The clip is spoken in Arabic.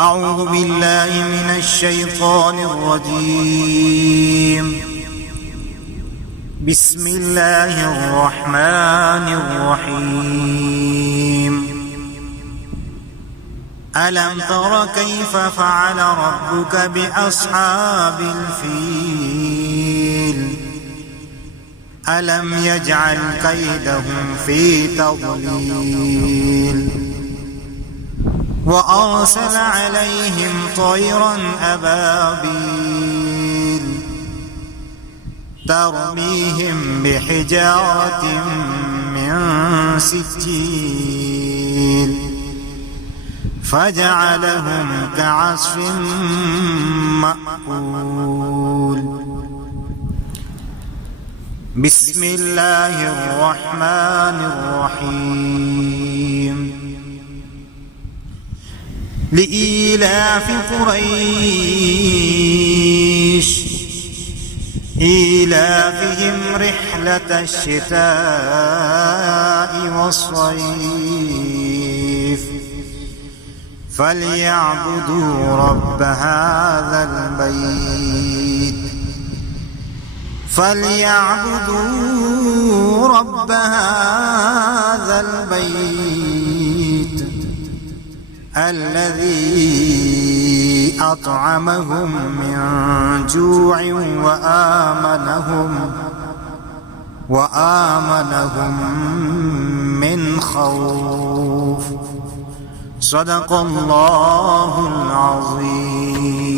أعوذ بالله من الشيطان الرجيم. بسم الله الرحمن الرحيم. ألم تر كيف فعل ربك بأصحاب الفيل ألم يجعل كيدهم في تضليل وأرسل عليهم طيرا أبابيل ترميهم بحجارة من سجيل فجعلهم كعصف مأكول. بسم الله الرحمن الرحيم. لإيلاف قريش إيلافهم رحلة الشتاء والصيف فليعبدوا رب هذا البيت الذي أطعمهم من جوع وآمنهم من خوف. صدق الله العظيم.